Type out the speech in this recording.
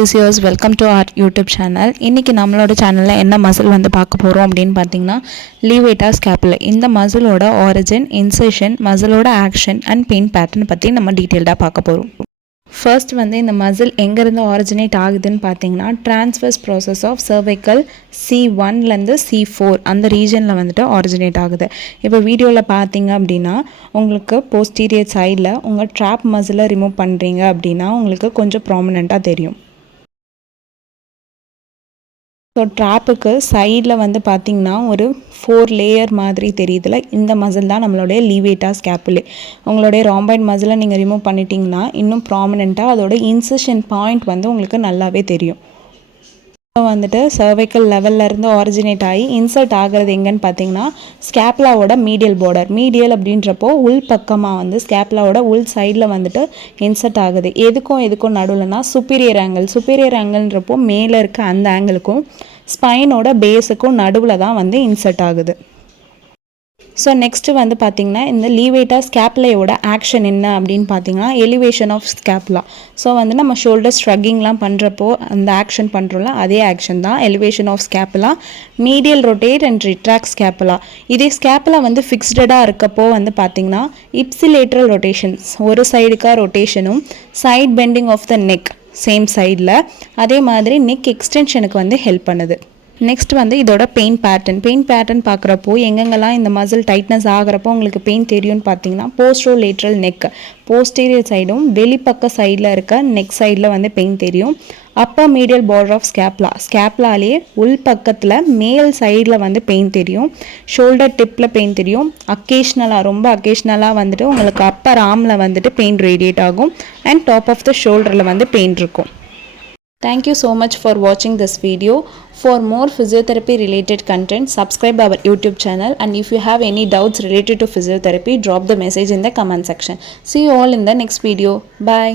physios, welcome to our YouTube channel. இன்னைக்கு நம்மளோட சேனல்ல என்ன மசில் வந்து பார்க்க போறோம் அப்படினு பாத்தீங்கன்னா levator scapula. இந்த மசிலோட origin, insertion, மசிலோட action and pain pattern பத்தி நம்ம டீடைலா பார்க்க போறோம். First வந்து இந்த மசில் எங்க இருந்து originate ஆகுதுன்னு பாத்தீங்கன்னா transverse process of cervical C1 ல இருந்து C4 அந்த ரீஜன்ல வந்துட்டு originate ஆகுது. இப்போ வீடியோல பாத்தீங்க அப்படினா உங்களுக்கு posterior sideல உங்க trap மசிலை ரிமூவ் பண்றீங்க அப்படினா உங்களுக்கு கொஞ்சம் prominent-ஆ தெரியும். ஸோ ட்ராப்புக்கு சைடில் வந்து பார்த்திங்கன்னா ஒரு 4 லேயர் மாதிரி தெரியுதுல, இந்த மசில் தான் நம்மளுடைய லீவேட்டா ஸ்கேப்புலே. உங்களுடைய ராம்பாய்ட் மசிலை நீங்கள் ரிமூவ் பண்ணிட்டீங்கன்னா இன்னும் ப்ராமினெண்ட்டாக அதோட இன்சர்ஷன் பாயிண்ட் வந்து உங்களுக்கு நல்லாவே தெரியும். வந்துட்டு சர்வைக்கல் லெவல்லேருந்து ஆரிஜினேட் ஆகி இன்சர்ட் ஆகிறது எங்கன்னு பார்த்தீங்கன்னா ஸ்கேப்லாவோட மீடியல் பார்டர். மீடியல் அப்படின்றப்போ உள் பக்கமாக வந்து ஸ்கேப்லாவோட உள் சைடில் வந்துட்டு இன்சர்ட் ஆகுது. எதுக்கும் நடுவில்னா சுப்பீரியர் ஆங்கிள்ன்றப்போ மேலே இருக்க அந்த ஆங்கிளுக்கும் ஸ்பைனோட பேஸுக்கும் நடுவில் தான் வந்து இன்சர்ட் ஆகுது. ஸோ நெக்ஸ்ட்டு வந்து பார்த்திங்கன்னா இந்த லீவேட்டா ஸ்கேப்லையோட ஆக்ஷன் என்ன அப்படின்னு பார்த்தீங்கன்னா எலிவேஷன் ஆஃப் ஸ்கேப்லா. ஸோ வந்து நம்ம ஷோல்டர் ஸ்ட்ரக்கிங்லாம் பண்ணுறப்போ அந்த ஆக்ஷன் பண்ணுறோம்ல, அதே ஆக்ஷன் தான் elevation of scapula. Medial rotate and retract scapula. இதே ஸ்கேப்புலா வந்து ஃபிக்ஸ்டாக இருக்கப்போ வந்து பார்த்திங்கன்னா இப்சிலேட்ரல் ரொட்டேஷன்ஸ், ஒரு சைடுக்காக ரொட்டேஷனும் side bending of the neck same சைடில், அதே மாதிரி நெக் எக்ஸ்டென்ஷனுக்கு வந்து ஹெல்ப் பண்ணுது. நெக்ஸ்ட் வந்து இதோட பெயின் பேட்டர்ன் பார்க்குறப்போ எங்கெங்கெல்லாம் இந்த மசில் டைட்னஸ் ஆகிறப்போ உங்களுக்கு பெயின் தெரியும்னு பார்த்தீங்கன்னா போஸ்ட்ரோலேட்ரல் நெக், போஸ்டீரியர் சைடும் வெளிப்பக்க சைடில் இருக்க நெக் சைடில் வந்து பெயின் தெரியும். அப்பர் மீடியல் பார்டர் ஆஃப் ஸ்கேப்லாலே உள் பக்கத்தில் மேல் சைடில் வந்து பெயின் தெரியும். ஷோல்டர் டிப்பில் பெயின் தெரியும். ரொம்ப அக்கேஷ்னலாக வந்துட்டு உங்களுக்கு அப்பர் ஆர்மில் வந்துட்டு பெயின் ரேடியேட் ஆகும் அண்ட் டாப் ஆஃப் த ஷோல்டரில் வந்து பெயின் இருக்கும். Thank you so much for watching this video. For more physiotherapy related content, subscribe our YouTube channel, and if you have any doubts related to physiotherapy, drop the message in the comment section. See you all in the next video. Bye.